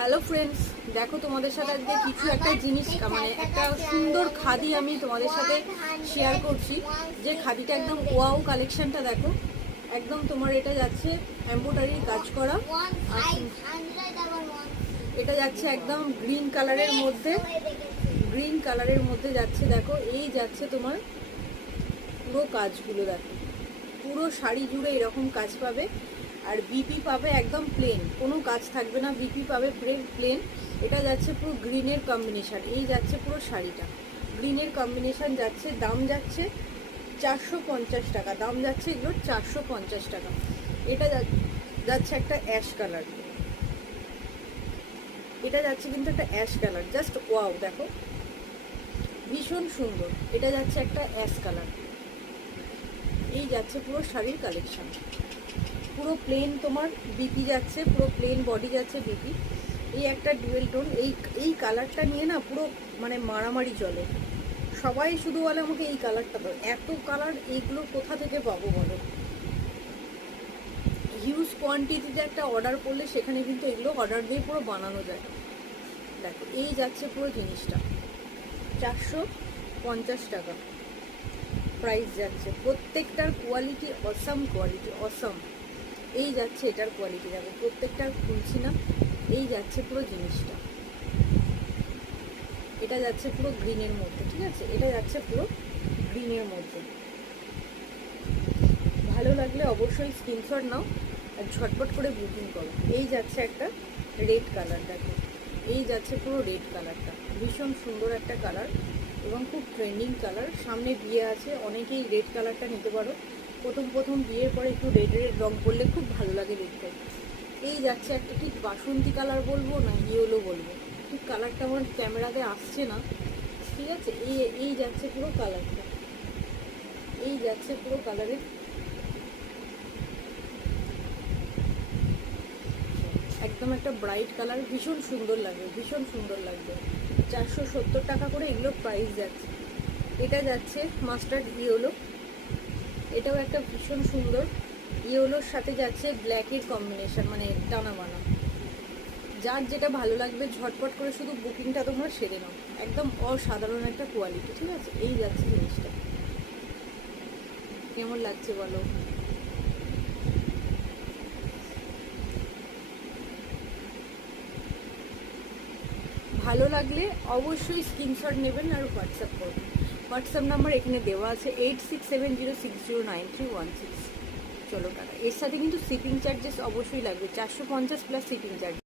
Hello friends, দেখো তোমাদের সাথে আজকে কিছু একটা জিনিস মানে একটা সুন্দর খাদি আমি তোমাদের সাথে শেয়ার করছি। যে খাদিটা একদম ওয়াও কালেকশনটা দেখো, একদম তোমার এটা যাচ্ছে এমব্রয়ডারি কাজ করা। এটা যাচ্ছে একদম গ্রিন কালারের মধ্যে যাচ্ছে। দেখো এই যাচ্ছে তোমার পুরো কাজগুলো, দেখো পুরো শাড়ি জুড়ে এরকম কাজ পাবে। আর বিপি পাবে একদম প্লেন, কোনো কাজ থাকবে না, বিপি পাবে প্লেন। এটা যাচ্ছে পুরো গ্রিনের কম্বিনেশান, এই যাচ্ছে পুরো শাড়িটা গ্রিনের কম্বিনেশান যাচ্ছে। দাম যাচ্ছে 450 টাকা, দাম যাচ্ছে এগুলোর 450 টাকা। এটা যাচ্ছে একটা অ্যাশ কালার, এটা যাচ্ছে কিন্তু একটা অ্যাশ কালার, জাস্ট ওয়াও দেখো ভীষণ সুন্দর। এটা যাচ্ছে একটা অ্যাশ কালার, এই যাচ্ছে পুরো শাড়ির কালেকশন। পুরো প্লেন তোমার বিপি যাচ্ছে, পুরো প্লেন বডি যাচ্ছে বিপি। এই একটা ডুয়েল টোন, এই কালারটা নিয়ে না পুরো মানে মারামারি চলে, সবাই শুধু বলে আমাকে এই কালারটা দাও। এত কালার এইগুলো কোথা থেকে পাবো বলো? হিউজ কোয়ান্টিটিতে একটা অর্ডার করলে সেখানে কিন্তু এগুলো অর্ডার দিয়ে পুরো বানানো যায়। দেখো এই যাচ্ছে পুরো জিনিসটা 450 টাকা প্রাইস যাচ্ছে। প্রত্যেকটার কোয়ালিটি অসাম, কোয়ালিটি অসাম। এই যাচ্ছে এটার কোয়ালিটি দেখো, প্রত্যেকটার খুলছি না। এই যাচ্ছে পুরো জিনিসটা, এটা যাচ্ছে পুরো গ্রিনের মধ্যে, ঠিক আছে? এটা যাচ্ছে পুরো গ্রিনের মধ্যে। ভালো লাগলে অবশ্যই স্ক্রিনশট নাও আর ঝটপট করে বুকিং করো। এই যাচ্ছে একটা রেড কালার, দেখো এই যাচ্ছে পুরো রেড কালারটা, ভীষণ সুন্দর একটা কালার এবং খুব ট্রেন্ডিং কালার। সামনে বিয়ে আছে, অনেকেই রেড কালারটা নিতে পারো। প্রথম বিয়ের পরে একটু রেড রং করলে খুব ভালো লাগে দেখতে। এই যাচ্ছে একটা ঠিক বাসন্তী কালার বলবো না ইয়েলো বলবো, ঠিক কালারটা আমার ক্যামেরাতে আসছে না, ঠিক আছে? এই যাচ্ছে পুরো কালারটা, এই যাচ্ছে পুরো কালারের একদম একটা ব্রাইট কালার, ভীষণ সুন্দর লাগবে, ভীষণ সুন্দর লাগবে। 470 টাকা করে এগুলো প্রাইস যাচ্ছে। এটা যাচ্ছে মাস্টার্ড ইয়েলো, এটাও একটা ভীষণ সুন্দর। ইয়েলোর সাথে যাচ্ছে ব্ল্যাকের কম্বিনেশন, মানে টানা বানা। যার যেটা ভালো লাগবে ঝটপট করে শুধু বুকিংটা তোমরা সেরে নাও, একদম অসাধারণ একটা কোয়ালিটি, ঠিক আছে? এই যাচ্ছে জিনিসটা, কেমন লাগছে বলো? ভালো লাগলে অবশ্যই স্ক্রিনশট নেবেন আর হোয়াটসঅ্যাপ করবেন। হোয়াটসঅ্যাপ নাম্বার এখানে দেওয়া আছে 8670609316। চলো টাকা। এর সাথে কিন্তু শিপিং চার্জেস অবশ্যই লাগবে, 450 প্লাস শিপিং চার্জ।